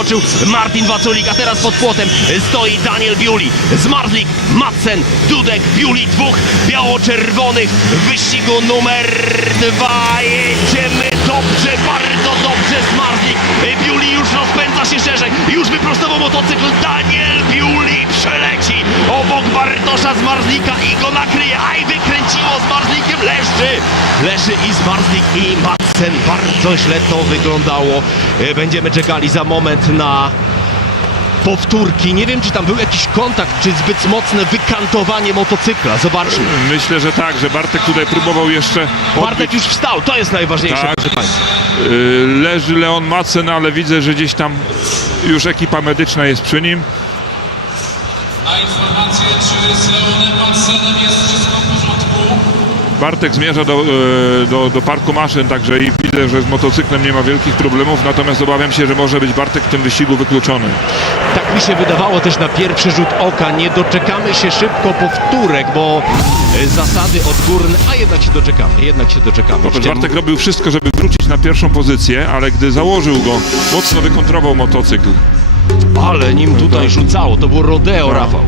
Oczył Martin Waculik, a teraz pod płotem stoi Daniel Biuli, Zmarzlik, Madsen, Dudek, Biuli, dwóch biało-czerwonych w wyścigu numer dwa. Jedziemy dobrze, bardzo dobrze, Zmarzlik, Biuli już rozpędza się szerzej, już wyprostował motocykl, Daniel Biuli przeleci obok Bartosza Zmarzlika i go nakryje, aj wykręciło Zmarzlikiem, leży, leży i Zmarzlik i Madsen, bardzo źle to wyglądało, E, będziemy czekali za moment na powtórki. Nie wiem, czy tam był jakiś kontakt, czy zbyt mocne wykantowanie motocykla. Zobaczmy. Myślę, że tak, że Bartek tutaj próbował jeszcze Bartek już wstał, to jest najważniejsze, Tak. proszę Państwa. Y, Leży Leon Macen, ale widzę, że gdzieś tam już ekipa medyczna jest przy nim. A informację, czy z Leonem Madsenem jest wszystko w porządku? Bartek zmierza do, y, do, do parku maszyn, także i widzę, że z motocyklem nie ma wielkich problemów, natomiast obawiam się, że może być Bartek w tym wyścigu wykluczony. Tak mi się wydawało też na pierwszy rzut oka. Nie doczekamy się szybko powtórek, bo e, zasady odgórne, a jednak się doczekamy, jednak się doczekamy. Popatrz, Bartek robił wszystko, żeby wrócić na pierwszą pozycję, ale gdy założył go, mocno wykontrował motocykl. Ale nim tutaj rzucało, to było rodeo, Tak. Rafał.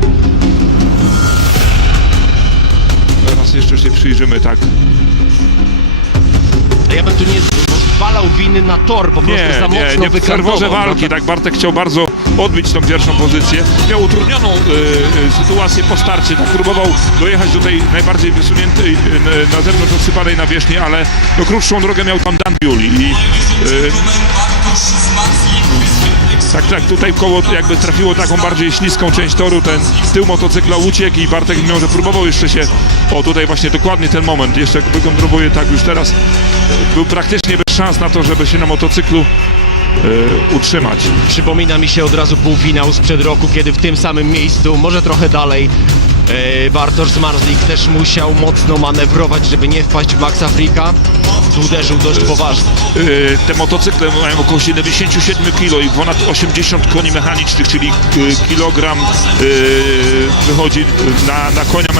Jeszcze się przyjrzymy, tak. Ja bym tu nie zwalał winy na tor, po prostu Nie, za mocno nie, nie w ferworze walki, tak Bartek chciał bardzo odbić tą pierwszą pozycję. Miał utrudnioną y, y, sytuację po starcie, tak próbował dojechać do tej najbardziej wysuniętej y, na zewnątrz odsypanej nawierzchni, ale no, krótszą drogę miał tam Dan Biuli i y, tak, tak, tutaj koło jakby trafiło taką bardziej śliską część toru, ten tył motocykla uciekł i Bartek mimo, że próbował jeszcze się, o tutaj właśnie dokładnie ten moment, jeszcze wykontroluje tak już teraz, y, był praktycznie bez szans na to, żeby się na motocyklu y, utrzymać. Przypomina mi się od razu półfinał sprzed roku, kiedy w tym samym miejscu, może trochę dalej, e, Bartosz Zmarzlik też musiał mocno manewrować, żeby nie wpaść w Maxa Frika. Tu uderzył dość poważnie. Y, te motocykle mają około 77 kg i ponad 80 koni mechanicznych, czyli y, kilogram wychodzi na, na konia